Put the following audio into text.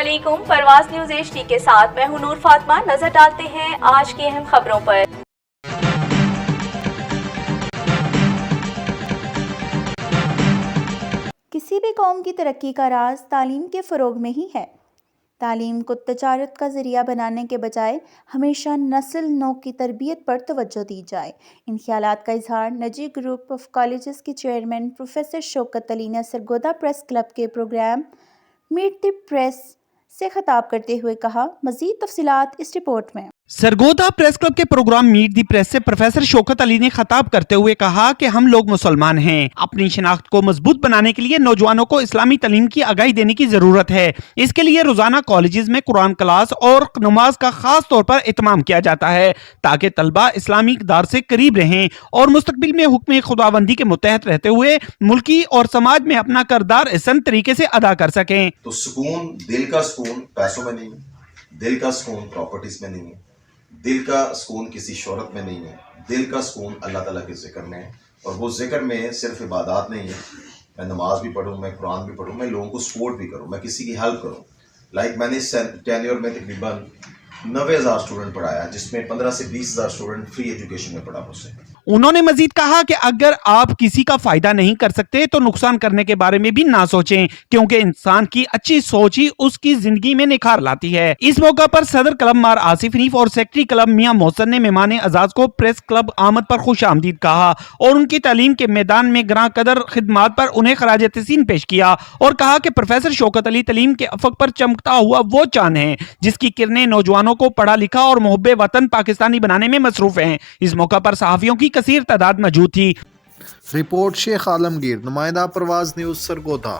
अस्सलामुअलैकुम। परवाज news HD के साथ मैं हूं नूर फातिमा। नजर डालते हैं आज की अहम खबरों पर। किसी भी कौम की तरक्की का राज तालीम के फ़रोग में ही है। तालीम को तजारत का ज़रिया बनाने के बजाय हमेशा नस्ल नौ की तरबियत पर तवज्जो दी जाए। इन ख्यालात का इजहार निजी ग्रुप ऑफ कॉलेजेस के चेयरमैन प्रोफेसर शौकत अली ने सरगोदा प्रेस क्लब के प्रोग्राम मीट द प्रेस से खिताब करते हुए कहा। मज़ीद तफसीलात इस रिपोर्ट में। सरगोदा प्रेस क्लब के प्रोग्राम मीट दी प्रेस से प्रोफेसर शौकत अली ने खिताब करते हुए कहा कि हम लोग मुसलमान हैं। अपनी शनाख्त को मजबूत बनाने के लिए नौजवानों को इस्लामी तालीम की आगाही देने की जरूरत है। इसके लिए रोजाना कॉलेजेस में कुरान क्लास और नमाज का खास तौर पर इत्माम किया जाता है ताकि तलबा इस्लामी इक़दार से करीब रहें और मुस्तकबिल में हुक्म खुदाबंदी के मुतहत रहते हुए मुल्की और समाज में अपना किरदार अहसन तरीके से अदा कर सकें। तो सुकून, दिल का सुकून पैसों में नहीं है, दिल का सुकून प्रॉपर्टीज में नहीं है, दिल का सुकून किसी शोहरत में नहीं है, दिल का सुकून अल्लाह ताला के जिक्र में है। और वो जिक्र में सिर्फ इबादत नहीं है, मैं नमाज भी पढ़ूँ, मैं कुरान भी पढ़ूँ, मैं लोगों को सपोर्ट भी करूँ, मैं किसी की हेल्प करूँ। मैंने इस टेन्योर में तकरीबन 90,000 स्टूडेंट पढ़ाया, जिसमें 15 से 20,000 स्टूडेंट फ्री एजुकेशन में पढ़ा मुझसे। उन्होंने मजीद कहा कि अगर आप किसी का फायदा नहीं कर सकते तो नुकसान करने के बारे में भी ना सोचें, क्योंकि इंसान की अच्छी सोच ही उसकी जिंदगी में निखार लाती है। इस मौका पर सदर क्लब मार आसिफ हनीफ और सेक्रेटरी क्लब मियां मोहसन ने मेहमान अजाज को प्रेस क्लब आमद पर खुश आमदीद कहा और उनकी तालीम के मैदान में ग्रां कदर खिदमात पर उन्हें खराज तहसीन पेश किया और कहा कि प्रोफेसर शौकत अली तालीम के अफक पर चमकता हुआ वो चांद है जिसकी किरणें नौजवानों को पढ़ा लिखा और मुहब्बे वतन पाकिस्तानी बनाने में मसरूफ हैं। इस मौका पर सहाफियों की कसीर तादाद मौजूद थी। रिपोर्ट शेख आलमगीर, नुमाइंदा परवाज न्यूज़ सरगोदा।